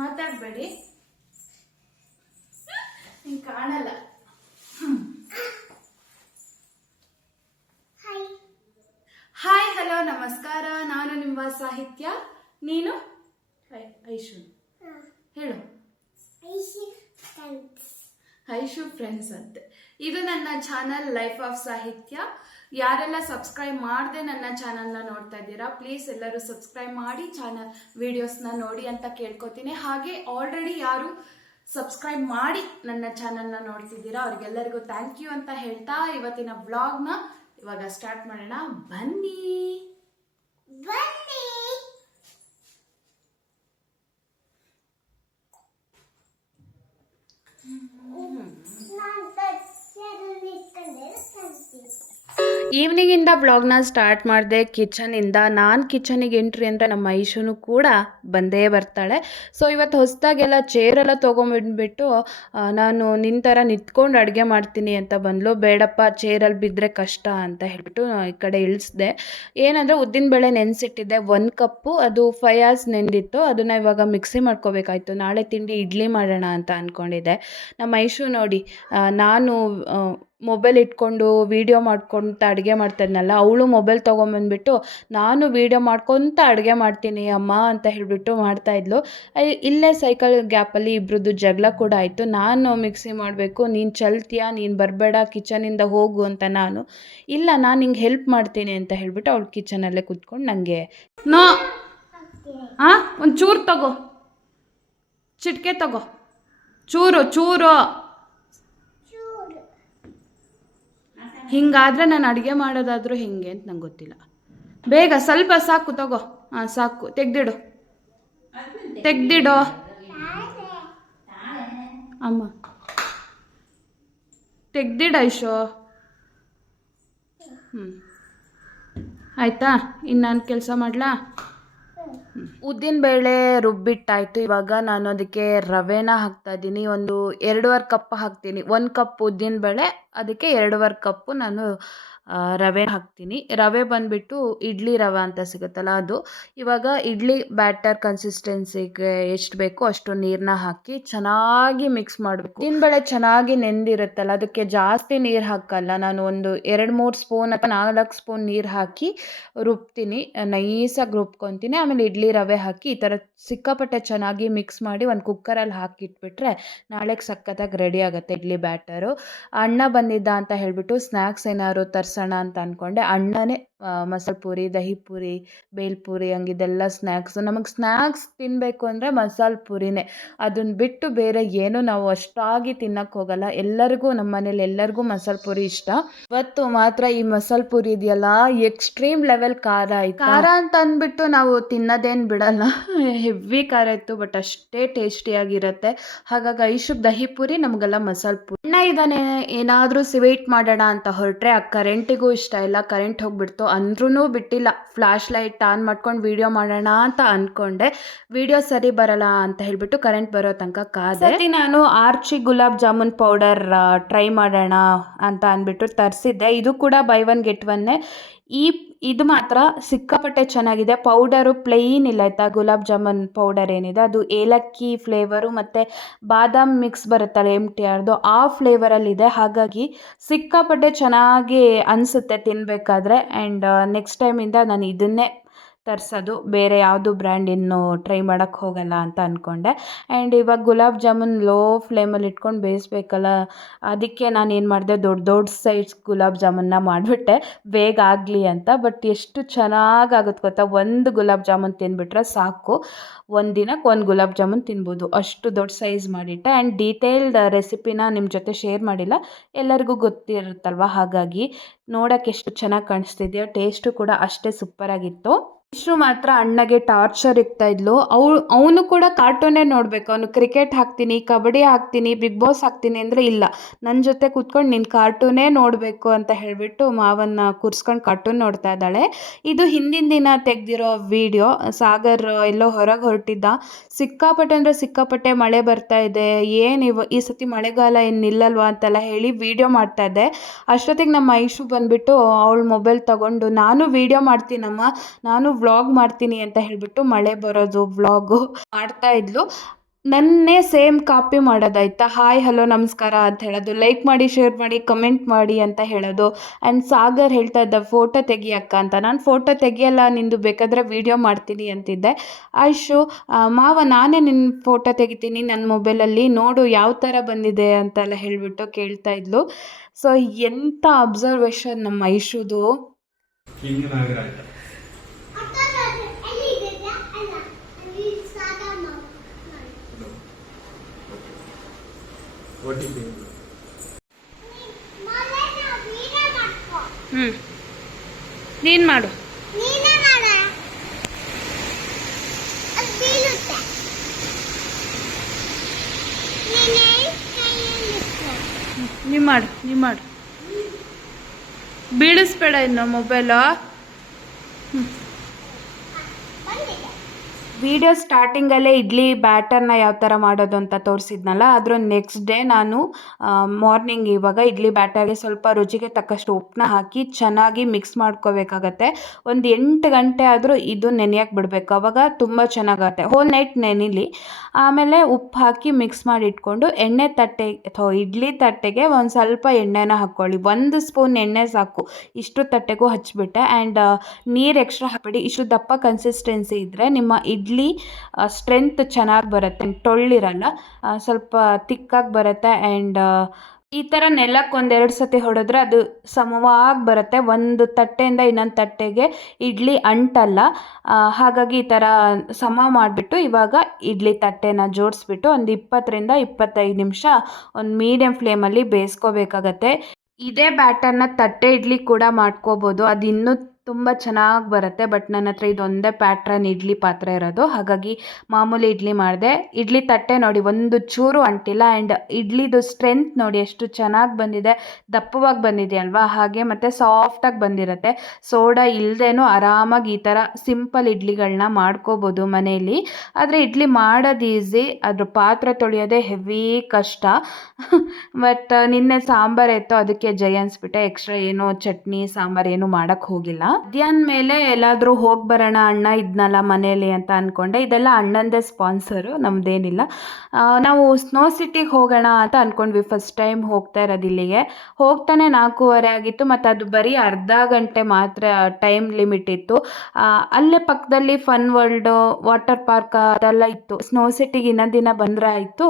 ಮಾತಾಡಬೇಡಿ, ನಿಂಗೆ ಕಾಣಲ್ಲ. ಹಾಯ್, ಹಲೋ, ನಮಸ್ಕಾರ. ನಾನು ನಿಮ್ಮ ಸಾಹಿತ್ಯ. ನೀನು? ಐಶು. ಹೇಳು. ಐಶು ಫ್ರೆಂಡ್ಸ್ ಅಂತೆ. ಇದು ನನ್ನ ಚಾನಲ್ ಲೈಫ್ ಆಫ್ ಸಾಹಿತ್ಯ. ಯಾರೆಲ್ಲ ಸಬ್ಸ್ಕ್ರೈಬ್ ಮಾಡದೆ ನನ್ನ ಚಾನಲ್ನ ನೋಡ್ತಾ ಇದ್ದೀರಾ, ಪ್ಲೀಸ್ ಎಲ್ಲರೂ ಸಬ್ಸ್ಕ್ರೈಬ್ ಮಾಡಿ ಚಾನಲ್ ವಿಡಿಯೋಸ್ನ ನೋಡಿ ಅಂತ ಕೇಳ್ಕೊತೀನಿ. ಹಾಗೆ ಆಲ್ರೆಡಿ ಯಾರು ಸಬ್ಸ್ಕ್ರೈಬ್ ಮಾಡಿ ನನ್ನ ಚಾನಲ್ನ ನೋಡ್ತಿದ್ದೀರಾ ಅವ್ರಿಗೆಲ್ಲರಿಗೂ ಥ್ಯಾಂಕ್ ಯು ಅಂತ ಹೇಳ್ತಾ ಇವತ್ತಿನ ವ್ಲಾಗ್ನ ಇವಾಗ ಸ್ಟಾರ್ಟ್ ಮಾಡೋಣ. ಬನ್ನಿ. ಈವ್ನಿಂಗ್ ಇಂದ ಬ್ಲಾಗ್ನ ಸ್ಟಾರ್ಟ್ ಮಾಡಿದೆ ಕಿಚನಿಂದ. ನಾನು ಕಿಚನಿಗೆ ಎಂಟ್ರಿ ಅಂದರೆ ನಮ್ಮ ಐಶುನು ಕೂಡ ಬಂದೇ ಬರ್ತಾಳೆ. ಸೊ ಇವತ್ತು ಹೊಸದಾಗೆಲ್ಲ ಚೇರೆಲ್ಲ ತೊಗೊಂಡ್ಬಿಟ್ಟು ನಾನು ನಿನ್ನ ನಿಂತ್ಕೊಂಡು ಅಡುಗೆ ಮಾಡ್ತೀನಿ ಅಂತ ಬಂದ್ಲು. ಬೇಡಪ್ಪ, ಚೇರಲ್ಲಿ ಬಿದ್ದರೆ ಕಷ್ಟ ಅಂತ ಹೇಳ್ಬಿಟ್ಟು ಈ ಕಡೆ ಇಳಿಸ್ದೆ. ಏನಂದರೆ ಉದ್ದಿನಬೇಳೆ ನೆನೆಸಿಟ್ಟಿದ್ದೆ 1 ಕಪ್ಪು, ಅದು 5 hours ನೆಂದಿತ್ತು. ಅದನ್ನು ಇವಾಗ ಮಿಕ್ಸಿ ಮಾಡ್ಕೋಬೇಕಾಯ್ತು. ನಾಳೆ ತಿಂಡಿ ಇಡ್ಲಿ ಮಾಡೋಣ ಅಂತ ಅಂದ್ಕೊಂಡಿದ್ದೆ. ನಮ್ಮ ಐಶು ನೋಡಿ, ನಾನು ಮೊಬೈಲ್ ಇಟ್ಕೊಂಡು ವೀಡಿಯೋ ಮಾಡ್ಕೊತ ಅಡುಗೆ ಮಾಡ್ತಾಯಿದ್ನಲ್ಲ, ಅವಳು ಮೊಬೈಲ್ ತೊಗೊಂಬಂದ್ಬಿಟ್ಟು ನಾನು ವೀಡಿಯೋ ಮಾಡ್ಕೊತ ಅಡುಗೆ ಮಾಡ್ತೀನಿ ಅಮ್ಮ ಅಂತ ಹೇಳಿಬಿಟ್ಟು ಮಾಡ್ತಾಯಿದ್ಲು. ಇಲ್ಲೇ ಸೈಕಲ್ ಗ್ಯಾಪಲ್ಲಿ ಇಬ್ಬರದ್ದು ಜಗಳ ಕೂಡ ಆಯಿತು. ನಾನು ಮಿಕ್ಸಿ ಮಾಡಬೇಕು, ನೀನು ಚಲ್ತೀಯಾ, ನೀನು ಬರಬೇಡ, ಕಿಚನಿಂದ ಹೋಗು ಅಂತ ನಾನು, ಇಲ್ಲ ನಾನು ನಿಂಗೆ ಹೆಲ್ಪ್ ಮಾಡ್ತೀನಿ ಅಂತ ಹೇಳಿಬಿಟ್ಟು ಅವಳು ಕಿಚನಲ್ಲೇ ಕೂತ್ಕೊಂಡು ನನಗೆ ನೋ ಒಂದು ಚೂರು ತಗೋ, ಚಿಟಿಕೆ ತಗೋ, ಚೂರು ಚೂರು, ಹಿಂಗಾದರೆ ನಾನು ಅಡುಗೆ ಮಾಡೋದಾದರೂ ಹಿಂಗೆ ಅಂತ ನಂಗೆ ಗೊತ್ತಿಲ್ಲ. ಬೇಗ ಸ್ವಲ್ಪ ಸಾಕು, ತಗೋ. ಹಾಂ ಸಾಕು, ತೆಗ್ದಿಡು ಅಮ್ಮ, ತೆಗ್ದಿಡು ಐಶೋ. ಆಯಿತಾ, ಇನ್ನು ನಾನು ಕೆಲಸ ಮಾಡಲಾ? ಉದ್ದಿನಬೇಳೆ ರುಬ್ಬಿಟ್ಟಾಯಿತು. ಇವಾಗ ನಾನು ಅದಕ್ಕೆ ರವೆನ ಹಾಕ್ತಾಯಿದ್ದೀನಿ. ಒಂದು 2.5 ಕಪ್ ಹಾಕ್ತೀನಿ. 1 ಕಪ್ ಉದ್ದಿನಬೇಳೆ, ಅದಕ್ಕೆ 2.5 ಕಪ್ಪು ನಾನು ರವೆ ಹಾಕ್ತೀನಿ. ರವೆ ಬಂದುಬಿಟ್ಟು ಇಡ್ಲಿ ರವೆ ಅಂತ ಸಿಗುತ್ತಲ್ಲ ಅದು. ಇವಾಗ ಇಡ್ಲಿ ಬ್ಯಾಟರ್ ಕನ್ಸಿಸ್ಟೆನ್ಸಿಗೆ ಎಷ್ಟು ಬೇಕೋ ಅಷ್ಟು ನೀರನ್ನ ಹಾಕಿ ಚೆನ್ನಾಗಿ ಮಿಕ್ಸ್ ಮಾಡಬೇಕು. ಉದ್ದಿನಬೇಳೆ ಚೆನ್ನಾಗಿ ನೆಂದಿರುತ್ತಲ್ಲ, ಅದಕ್ಕೆ ಜಾಸ್ತಿ ನೀರು ಹಾಕಲ್ಲ. ನಾನು ಒಂದು 2-3 ಸ್ಪೂನ್ ಅಥವಾ 4 ಸ್ಪೂನ್ ನೀರು ಹಾಕಿ ರುಬ್ತೀನಿ, ನೈಸಾಗಿ ರುಬ್ಕೊತೀನಿ. ಆಮೇಲೆ ಇಡ್ಲಿ ರವೆ ಹಾಕಿ ಈ ಥರ ಸಿಕ್ಕಾಪಟ್ಟೆ ಚೆನ್ನಾಗಿ ಮಿಕ್ಸ್ ಮಾಡಿ ಒಂದು ಕುಕ್ಕರಲ್ಲಿ ಹಾಕಿಟ್ಬಿಟ್ರೆ ನಾಳೆಗೆ ಸಖತ್ತಾಗಿ ರೆಡಿ ಆಗುತ್ತೆ ಇಡ್ಲಿ ಬ್ಯಾಟರು. ಅಣ್ಣ ಬಂದಿದ್ದ ಅಂತ ಹೇಳಿಬಿಟ್ಟು ಸ್ನ್ಯಾಕ್ಸ್ ಏನಾದ್ರು ತರಿಸೋಣ ಅಂತ ಅಂದ್ಕೊಂಡೆ. ಅಣ್ಣನೇ ಮಸಾಲೆ ಪೂರಿ, ದಹಿ ಪೂರಿ, ಬೇಲ್ಪೂರಿ ಹಂಗಿದೆಲ್ಲ ಸ್ನ್ಯಾಕ್ಸು. ನಮಗೆ ಸ್ನ್ಯಾಕ್ಸ್ ತಿನ್ನಬೇಕು ಅಂದರೆ ಮಸಾಲೆ ಪೂರಿನೇ. ಅದನ್ನು ಬಿಟ್ಟು ಬೇರೆ ಏನು ನಾವು ಅಷ್ಟಾಗಿ ತಿನ್ನಕ್ಕೆ ಹೋಗಲ್ಲ. ಎಲ್ಲರಿಗೂ ನಮ್ಮ ಮನೇಲಿ ಎಲ್ಲರಿಗೂ ಮಸಾಲೆ ಪೂರಿ ಇಷ್ಟ. ಇವತ್ತು ಮಾತ್ರ ಈ ಮಸಾಲೆ ಪೂರಿ ಇದೆಯಲ್ಲ, ಎಕ್ಸ್ಟ್ರೀಮ್ ಲೆವೆಲ್ ಖಾರ ಆಯಿತು. ಖಾರ ಅಂತ ಅಂದ್ಬಿಟ್ಟು ನಾವು ತಿನ್ನೋದೇನು ಬಿಡಲ್ಲ, ಹೆವಿ ಖಾರ ಇತ್ತು, ಬಟ್ ಅಷ್ಟೇ ಟೇಸ್ಟಿಯಾಗಿರುತ್ತೆ. ಹಾಗಾಗಿ ಐಶುಗ್ ದಹಿ ಪೂರಿ, ನಮಗೆಲ್ಲ ಮಸಾಲೆ ಪೂರಿ. ಅಣ್ಣ ಇದ್ದಾನೆ, ಏನಾದರೂ ಸ್ವೀಟ್ ಮಾಡೋಣ ಅಂತ ಹೊರಟ್ರೆ ಆ ಕರೆಂಟಿಗೂ ಇಷ್ಟ ಇಲ್ಲ. ಕರೆಂಟ್ ಹೋಗ್ಬಿಡ್ತು ಅಂದ್ರೂ ಬಿಟ್ಟಿಲ್ಲ. ಫ್ಲ್ಯಾಶ್ ಲೈಟ್ ಆನ್ ಮಾಡ್ಕೊಂಡು ವೀಡಿಯೋ ಮಾಡೋಣ ಅಂತ ಅಂದ್ಕೊಂಡೆ. ವೀಡಿಯೋ ಸರಿ ಬರಲ್ಲ ಅಂತ ಹೇಳ್ಬಿಟ್ಟು ಕರೆಂಟ್ ಬರೋ ತನಕ ಕಾದೆ. ನಾನು Archie gulab jamun powder try ಮಾಡೋಣ ಅಂತ ಅಂದ್ಬಿಟ್ಟು ತರಿಸಿದ್ದೆ. ಇದು ಕೂಡ ಬೈ 1 get 1. ಇದು ಮಾತ್ರ ಸಿಕ್ಕಾಪಟ್ಟೆ ಚೆನ್ನಾಗಿದೆ. ಪೌಡರು ಪ್ಲೈನ್ ಇಲ್ಲ ಆಯಿತಾ. ಗುಲಾಬ್ ಜಾಮೂನ್ ಪೌಡರ್ ಏನಿದೆ ಅದು ಏಲಕ್ಕಿ ಫ್ಲೇವರು ಮತ್ತು ಬಾದಾಮ್ ಮಿಕ್ಸ್ ಬರುತ್ತಲ್ಲ MTRದು, ಆ ಫ್ಲೇವರಲ್ಲಿದೆ. ಹಾಗಾಗಿ ಸಿಕ್ಕಾಪಟ್ಟೆ ಚೆನ್ನಾಗಿ ಅನಿಸುತ್ತೆ ತಿನ್ನಬೇಕಾದ್ರೆ. ಆ್ಯಂಡ್ ನೆಕ್ಸ್ಟ್ ಟೈಮಿಂದ ನಾನು ಇದನ್ನೇ ತರಿಸೋದು, ಬೇರೆ ಯಾವುದು ಬ್ರ್ಯಾಂಡ್ ಇನ್ನು ಟ್ರೈ ಮಾಡೋಕ್ಕೆ ಹೋಗಲ್ಲ ಅಂತ ಅಂದ್ಕೊಂಡೆ. ಆ್ಯಂಡ್ ಇವಾಗ ಗುಲಾಬ್ ಜಾಮೂನ್ ಲೋ ಫ್ಲೇಮಲ್ಲಿ ಇಟ್ಕೊಂಡು ಬೇಯಿಸ್ಬೇಕಲ್ಲ, ಅದಕ್ಕೆ ನಾನು ಏನು ಮಾಡಿದೆ, ದೊಡ್ಡ ಸೈಜ್ ಗುಲಾಬ್ ಜಾಮೂನ್ನ ಮಾಡಿಬಿಟ್ಟೆ ಬೇಗ ಆಗಲಿ ಅಂತ. ಬಟ್ ಎಷ್ಟು ಚೆನ್ನಾಗಾಗುತ್ತೆ ಗೊತ್ತಾ, 1 ಗುಲಾಬ್ ಜಾಮೂನ್ ತಿಂದುಬಿಟ್ರೆ ಸಾಕು, ಒಂದು ದಿನಕ್ಕೆ 1 ಗುಲಾಬ್ ಜಾಮೂನ್ ತಿನ್ಬೋದು, ಅಷ್ಟು ದೊಡ್ಡ ಸೈಜ್ ಮಾಡಿಟ್ಟೆ. ಆ್ಯಂಡ್ ಡೀಟೇಲ್ಡ್ ರೆಸಿಪಿನ ನಿಮ್ಮ ಜೊತೆ ಶೇರ್ ಮಾಡಿಲ್ಲ, ಎಲ್ಲರಿಗೂ ಗೊತ್ತಿರುತ್ತಲ್ವ. ಹಾಗಾಗಿ ನೋಡೋಕ್ಕೆ ಎಷ್ಟು ಚೆನ್ನಾಗಿ ಕಾಣಿಸ್ತಿದೆಯೋ, ಟೇಸ್ಟು ಕೂಡ ಅಷ್ಟೇ ಸೂಪರಾಗಿತ್ತು. ಇಷ್ಟು ಮಾತ್ರ ಅಣ್ಣಗೆ ಟಾರ್ಚರ್ ಇಕ್ತಾ ಇದ್ಲು. ಅವನು ಕೂಡ ಕಾರ್ಟೂನೇ ನೋಡಬೇಕು. ಅವನು ಕ್ರಿಕೆಟ್ ಹಾಕ್ತೀನಿ, ಕಬಡ್ಡಿ ಹಾಕ್ತೀನಿ, ಬಿಗ್ ಬಾಸ್ ಹಾಕ್ತೀನಿ ಅಂದರೆ ಇಲ್ಲ, ನನ್ನ ಜೊತೆ ಕೂತ್ಕೊಂಡು ನೀನು ಕಾರ್ಟೂನೇ ನೋಡಬೇಕು ಅಂತ ಹೇಳಿಬಿಟ್ಟು ಮಾವನ್ನ ಕೂರಿಸ್ಕೊಂಡು ಕಾರ್ಟೂನ್ ನೋಡ್ತಾ ಇದ್ದಾಳೆ. ಇದು ಹಿಂದಿನ ದಿನ ತೆಗೆದಿರೋ ವಿಡಿಯೋ. ಸಾಗರ್ ಎಲ್ಲೋ ಹೊರಗೆ ಹೊರಟಿದ್ದ. ಸಿಕ್ಕಾಪಟ್ಟೆ ಅಂದರೆ ಸಿಕ್ಕಾಪಟ್ಟೆ ಮಳೆ ಬರ್ತಾ ಇದೆ, ಏನು ಈ ಸತಿ ಮಳೆಗಾಲ ಏನು ನಿಲ್ಲಲ್ವಾ ಅಂತೆಲ್ಲ ಹೇಳಿ ವಿಡಿಯೋ ಮಾಡ್ತಾ ಇದ್ದೆ. ಅಷ್ಟೊತ್ತಿಗೆ ನಮ್ಮ ಐಶು ಬಂದುಬಿಟ್ಟು ಅವಳು ಮೊಬೈಲ್ ತಗೊಂಡು ನಾನು ವಿಡಿಯೋ ಮಾಡ್ತೀನಮ್ಮ, ನಾನು ವ್ಲಾಗ್ ಮಾಡ್ತೀನಿ ಅಂತ ಹೇಳಿಬಿಟ್ಟು ಮಳೆ ಬರೋದು ವ್ಲಾಗು ಮಾಡ್ತಾ ಇದ್ಲು. ನನ್ನೇ ಸೇಮ್ ಕಾಪಿ ಮಾಡೋದಾಯ್ತಾ, ಹಾಯ್ ಹಲೋ ನಮಸ್ಕಾರ ಅಂತ ಹೇಳೋದು, ಲೈಕ್ ಮಾಡಿ ಶೇರ್ ಮಾಡಿ ಕಮೆಂಟ್ ಮಾಡಿ ಅಂತ ಹೇಳೋದು. ಆ್ಯಂಡ್ ಸಾಗರ್ ಹೇಳ್ತಾ ಇದ್ದ ಫೋಟೋ ತೆಗಿಯಕ್ಕ ಅಂತ. ನಾನು ಫೋಟೋ ತೆಗಿಯಲ್ಲ, ನಿಂದು ಬೇಕಾದರೆ ವೀಡಿಯೋ ಮಾಡ್ತೀನಿ ಅಂತಿದ್ದೆ. ಆಯ್ಶು ಮಾವ ನಾನೇ ನಿನ್ನ ಫೋಟೋ ತೆಗಿತೀನಿ ನನ್ನ ಮೊಬೈಲಲ್ಲಿ, ನೋಡು ಯಾವ ಥರ ಬಂದಿದೆ ಅಂತೆಲ್ಲ ಹೇಳಿಬಿಟ್ಟು ಕೇಳ್ತಾ ಇದ್ಲು. ಸೊ ಎಂಥ ಅಬ್ಸರ್ವೇಷನ್ ನಮ್ಮ ಐಶುದು. ನೀನು ಮಾಡು. ನೀ ಮಾಡು ಬೀಳಿಸ್ಬೇಡ ಇನ್ನು ಮೊಬೈಲು. ವಿಡಿಯೋ ಸ್ಟಾರ್ಟಿಂಗಲ್ಲೇ ಇಡ್ಲಿ ಬ್ಯಾಟರ್ನ ಯಾವ ಥರ ಮಾಡೋದು ಅಂತ ತೋರಿಸಿದ್ನಲ್ಲ, ಅದ್ರ ನೆಕ್ಸ್ಟ್ ಡೇ ನಾನು ಮಾರ್ನಿಂಗ್ ಇವಾಗ ಇಡ್ಲಿ ಬ್ಯಾಟರ್ಗೆ ಸ್ವಲ್ಪ ರುಚಿಗೆ ತಕ್ಕಷ್ಟು ಉಪ್ಪನ್ನ ಹಾಕಿ ಚೆನ್ನಾಗಿ ಮಿಕ್ಸ್ ಮಾಡ್ಕೋಬೇಕಾಗತ್ತೆ. ಒಂದು 8 ಗಂಟೆ ಆದರೂ ಇದು ನೆನೆಯಕ್ಕೆ ಬಿಡಬೇಕು, ಅವಾಗ ತುಂಬ ಚೆನ್ನಾಗತ್ತೆ. Hole night ನೆನಿಲಿ. ಆಮೇಲೆ ಉಪ್ಪು ಹಾಕಿ ಮಿಕ್ಸ್ ಮಾಡಿ ಇಟ್ಕೊಂಡು ಎಣ್ಣೆ ತಟ್ಟೆ ಅಥವಾ ಇಡ್ಲಿ ತಟ್ಟೆಗೆ ಒಂದು ಸ್ವಲ್ಪ ಎಣ್ಣೆನ ಹಾಕ್ಕೊಳ್ಳಿ. 1 ಸ್ಪೂನ್ ಎಣ್ಣೆ ಸಾಕು ಇಷ್ಟು ತಟ್ಟೆಗೂ ಹಚ್ಬಿಟ್ಟೆ. ಆ್ಯಂಡ್ ನೀರು ಎಕ್ಸ್ಟ್ರಾ ಹಾಕಬೇಡಿ. ಇಷ್ಟು ದಪ್ಪ ಕನ್ಸಿಸ್ಟೆನ್ಸಿ ಇದ್ದರೆ ನಿಮ್ಮ ಇಡ್ಲಿ ಸ್ಟ್ರೆಂತ್ ಚೆನ್ನಾಗಿ ಬರುತ್ತೆ, ಟೊಳ್ಳಿರಲ್ಲ, ಸ್ವಲ್ಪ ತಿಕ್ಕಾಗಿ ಬರುತ್ತೆ. ಆ್ಯಂಡ್ ಈ ಥರ ನೆಲಕ್ಕೆ 1-2 ಸತಿ ಹೊಡೆದ್ರೆ ಅದು ಸಮವಾಗಿ ಬರುತ್ತೆ. ಒಂದು ತಟ್ಟೆಯಿಂದ ಇನ್ನೊಂದು ತಟ್ಟೆಗೆ ಇಡ್ಲಿ ಅಂಟಲ್ಲ. ಹಾಗಾಗಿ ಈ ಥರ ಸಮ ಮಾಡಿಬಿಟ್ಟು ಇವಾಗ ಇಡ್ಲಿ ತಟ್ಟೆನ ಜೋಡಿಸ್ಬಿಟ್ಟು ಒಂದು 20-25 ನಿಮಿಷ ಒಂದು ಮೀಡಿಯಮ್ ಫ್ಲೇಮಲ್ಲಿ ಬೇಯಿಸ್ಕೋಬೇಕಾಗತ್ತೆ. ಇದೇ ಬ್ಯಾಟರ್ನ ತಟ್ಟೆ ಇಡ್ಲಿ ಕೂಡ ಮಾಡ್ಕೋಬೋದು, ಅದು ಇನ್ನೂ ತುಂಬ ಚೆನ್ನಾಗಿ ಬರುತ್ತೆ. ಬಟ್ ನನ್ನ ಹತ್ರ ಇದೊಂದೇ ಪ್ಯಾಟ್ರನ್ ಇಡ್ಲಿ ಪಾತ್ರೆ ಇರೋದು, ಹಾಗಾಗಿ ಮಾಮೂಲಿ ಇಡ್ಲಿ ಮಾಡಿದೆ. ಇಡ್ಲಿ ತಟ್ಟೆ ನೋಡಿ ಒಂದು ಚೂರು ಅಂಟಿಲ್ಲ. ಆ್ಯಂಡ್ ಇಡ್ಲಿದು ಸ್ಟ್ರೆಂತ್ ನೋಡಿ ಎಷ್ಟು ಚೆನ್ನಾಗಿ ಬಂದಿದೆ, ದಪ್ಪವಾಗಿ ಬಂದಿದೆ ಅಲ್ವಾ, ಹಾಗೆ ಮತ್ತು ಸಾಫ್ಟಾಗಿ ಬಂದಿರುತ್ತೆ. ಸೋಡಾ ಇಲ್ಲದೇನೂ ಆರಾಮಾಗಿ ಈ ಥರ ಸಿಂಪಲ್ ಇಡ್ಲಿಗಳನ್ನ ಮಾಡ್ಕೋಬೋದು ಮನೆಯಲ್ಲಿ. ಆದರೆ ಇಡ್ಲಿ ಮಾಡೋದು ಈಸಿ, ಅದ್ರ ಪಾತ್ರೆ ತೊಳೆಯೋದೇ ಹೆವಿ ಕಷ್ಟ. ಬಟ್ ನಿನ್ನೆ ಸಾಂಬಾರು ಇತ್ತು, ಅದಕ್ಕೆ ಜೈ ಅನ್ಸ್ಬಿಟ್ಟೆ. ಎಕ್ಸ್ಟ್ರಾ ಏನೋ ಚಟ್ನಿ ಸಾಂಬಾರು ಏನು ಮಾಡೋಕ್ಕೆ ಹೋಗಿಲ್ಲ. ಮಧ್ಯಾಹ್ನ ಮೇಲೆ ಎಲ್ಲಾದರೂ ಹೋಗಿ ಬರೋಣ ಅಣ್ಣ ಇದ್ನಲ್ಲ ಮನೇಲಿ ಅಂತ ಅಂದ್ಕೊಂಡೆ. ಇದೆಲ್ಲ ಅಣ್ಣಂದೇ ಸ್ಪಾನ್ಸರು, ನಮ್ಮದೇನಿಲ್ಲ. ನಾವು ಸ್ನೋ ಸಿಟಿಗೆ ಹೋಗೋಣ ಅಂತ ಅಂದ್ಕೊಂಡ್ವಿ. ಫಸ್ಟ್ ಟೈಮ್ ಹೋಗ್ತಾ ಇರೋದು ಇಲ್ಲಿಗೆ. ಹೋಗ್ತಾನೆ 4:15 ಆಗಿತ್ತು, ಮತ್ತು ಅದು ಬರೀ ಅರ್ಧ ಗಂಟೆ ಮಾತ್ರ ಟೈಮ್ ಲಿಮಿಟ್ ಇತ್ತು. ಅಲ್ಲೇ ಪಕ್ಕದಲ್ಲಿ ಫನ್ ವರ್ಲ್ಡು, ವಾಟರ್ ಪಾರ್ಕ್ ಅದೆಲ್ಲ ಇತ್ತು. ಸ್ನೋ ಸಿಟಿಗೆ ಇನ್ನೊಂದು ದಿನ ಬಂದರೆ ಆಯಿತು,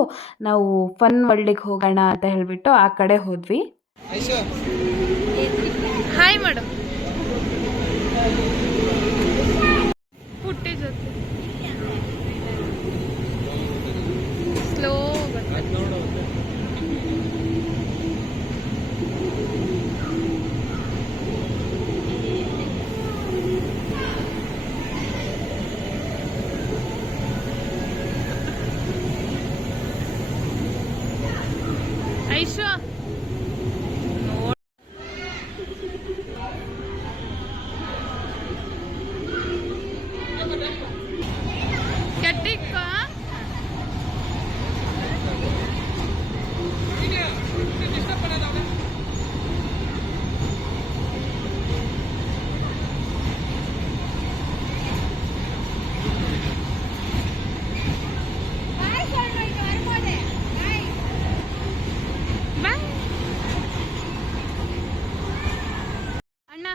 ನಾವು ಫನ್ ವರ್ಲ್ಡಿಗೆ ಹೋಗೋಣ ಅಂತ ಹೇಳಿಬಿಟ್ಟು ಆ ಕಡೆ ಹೋದ್ವಿ. ಹಾಯ್ ಮಾಡು ಪುಟ್ಟಿ ಜೊತೆ ಸ್ಲೋ ಐಶು ಕೆಟ್ಟಿಕ್ಕ ಅಣ್ಣ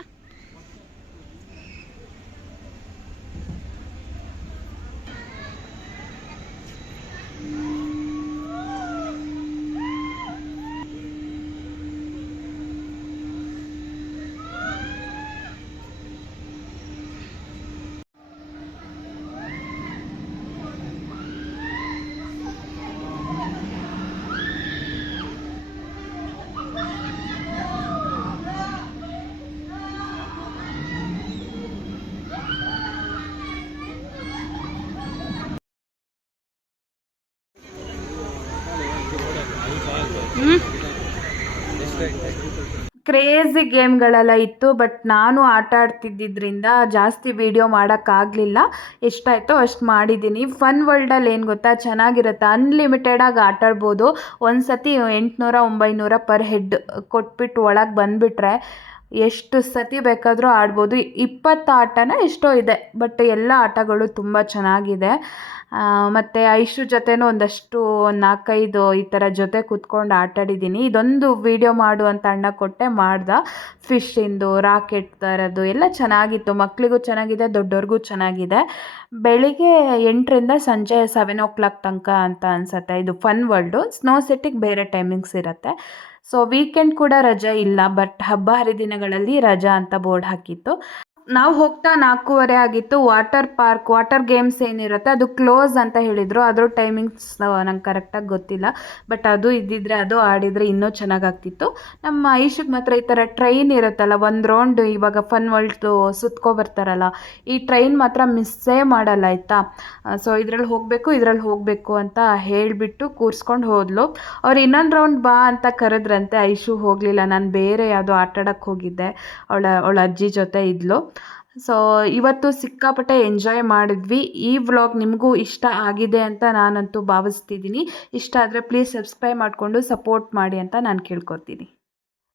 ಕ್ರೇಜಿ ಗೇಮ್ಗಳೆಲ್ಲ ಇತ್ತು. ಬಟ್ ನಾನು ಆಟ ಆಡ್ತಿದ್ದಿದ್ದರಿಂದ ಜಾಸ್ತಿ ವೀಡಿಯೋ ಮಾಡೋಕ್ಕಾಗಲಿಲ್ಲ. ಎಷ್ಟಾಯಿತೋ ಅಷ್ಟು ಮಾಡಿದ್ದೀನಿ. ಫನ್ ವರ್ಲ್ಡಲ್ಲಿ ಏನು ಗೊತ್ತಾ, ಚೆನ್ನಾಗಿರುತ್ತೆ, ಅನ್ಲಿಮಿಟೆಡಾಗಿ ಆಟ ಆಡ್ಬೋದು. ಒಂದು ಸತಿ 800-900 ಪರ್ ಹೆಡ್ ಕೊಟ್ಬಿಟ್ಟು ಒಳಗೆ ಬಂದುಬಿಟ್ರೆ ಎಷ್ಟು ಸತಿ ಬೇಕಾದರೂ ಆಡ್ಬೋದು. 20 ಆಟನ ಎಷ್ಟೋ ಇದೆ, ಬಟ್ ಎಲ್ಲ ಆಟಗಳು ತುಂಬ ಚೆನ್ನಾಗಿದೆ. ಮತ್ತು ಐಶು ಜೊತೆನೂ ಒಂದಷ್ಟು 4-5 ಈ ಥರ ಜೊತೆ ಕೂತ್ಕೊಂಡು ಆಟಾಡಿದ್ದೀನಿ. ಇದೊಂದು ವೀಡಿಯೋ ಮಾಡು ಅಂತ ಅಣ್ಣ ಕೊಟ್ಟೆ ಮಾಡ್ದೆ. ಫಿಶ್ಶಿಂದು, ರಾಕೆಟ್ ತರೋದು ಎಲ್ಲ ಚೆನ್ನಾಗಿತ್ತು. ಮಕ್ಕಳಿಗೂ ಚೆನ್ನಾಗಿದೆ, ದೊಡ್ಡವ್ರಿಗೂ ಚೆನ್ನಾಗಿದೆ. ಬೆಳಿಗ್ಗೆ 8ರಿಂದ ಸಂಜೆ 7:00 ತನಕ ಅಂತ ಅನಿಸುತ್ತೆ. ಇದು ಫನ್ ವರ್ಲ್ಡು. ಸ್ನೋ ಸಿಟಿಗೆ ಬೇರೆ ಟೈಮಿಂಗ್ಸ್ ಇರುತ್ತೆ. ಸೊ ವೀಕೆಂಡ್ ಕೂಡ ರಜೆ ಇಲ್ಲ, ಬಟ್ ಹಬ್ಬ ಹರಿದಿನಗಳಲ್ಲಿ ರಜಾ ಅಂತ ಬೋರ್ಡ್ ಹಾಕಿತ್ತು. ನಾವು ಹೋಗ್ತಾ 4:15 ಆಗಿತ್ತು. ವಾಟರ್ ಗೇಮ್ಸ್ ಏನಿರುತ್ತೆ ಅದು ಕ್ಲೋಸ್ ಅಂತ ಹೇಳಿದರು. ಅದ್ರ ಟೈಮಿಂಗ್ಸ್ ನಂಗೆ ಕರೆಕ್ಟಾಗಿ ಗೊತ್ತಿಲ್ಲ, ಬಟ್ ಅದು ಇದ್ದಿದ್ರೆ ಅದು ಆಡಿದರೆ ಇನ್ನೂ ಚೆನ್ನಾಗಾಗ್ತಿತ್ತು. ನಮ್ಮ ಐಶುಗೆ ಮಾತ್ರ ಈ ಥರ ಟ್ರೈನ್ ಇರುತ್ತಲ್ಲ, ಒಂದು ರೌಂಡ್ ಇವಾಗ ಫನ್ ವರ್ಲ್ಡ್ದು ಸುತ್ಕೊಬರ್ತಾರಲ್ಲ, ಈ ಟ್ರೈನ್ ಮಾತ್ರ ಮಿಸ್ಸೇ ಮಾಡಲ್ಲ ಆಯಿತಾ. ಸೊ ಇದ್ರಲ್ಲಿ ಹೋಗಬೇಕು ಅಂತ ಹೇಳಿಬಿಟ್ಟು ಕೂರಿಸ್ಕೊಂಡು ಹೋದ್ಲು. ಅವ್ರು ಇನ್ನೊಂದು ರೌಂಡ್ ಬಾ ಅಂತ ಕರೆದ್ರಂತೆ. ಐಶು ಹೋಗಲಿಲ್ಲ, ನಾನು ಬೇರೆ ಯಾವುದೋ ಆಟಾಡಕ್ಕೆ ಹೋಗಿದ್ದೆ, ಅವಳ ಅಜ್ಜಿ ಜೊತೆ ಇದ್ಲು. ಸೊ ಇವತ್ತು ಸಿಕ್ಕಾಪಟ್ಟೆ ಎಂಜಾಯ್ ಮಾಡಿದ್ವಿ. ಈ ವ್ಲಾಗ್ ನಿಮಗೂ ಇಷ್ಟ ಆಗಿದೆ ಅಂತ ನಾನಂತೂ ಭಾವಿಸ್ತಿದ್ದೀನಿ. ಇಷ್ಟ ಆದರೆ ಪ್ಲೀಸ್ ಸಬ್ಸ್ಕ್ರೈಬ್ ಮಾಡಿಕೊಂಡು ಸಪೋರ್ಟ್ ಮಾಡಿ ಅಂತ ನಾನು ಕೇಳ್ಕೊತೀನಿ.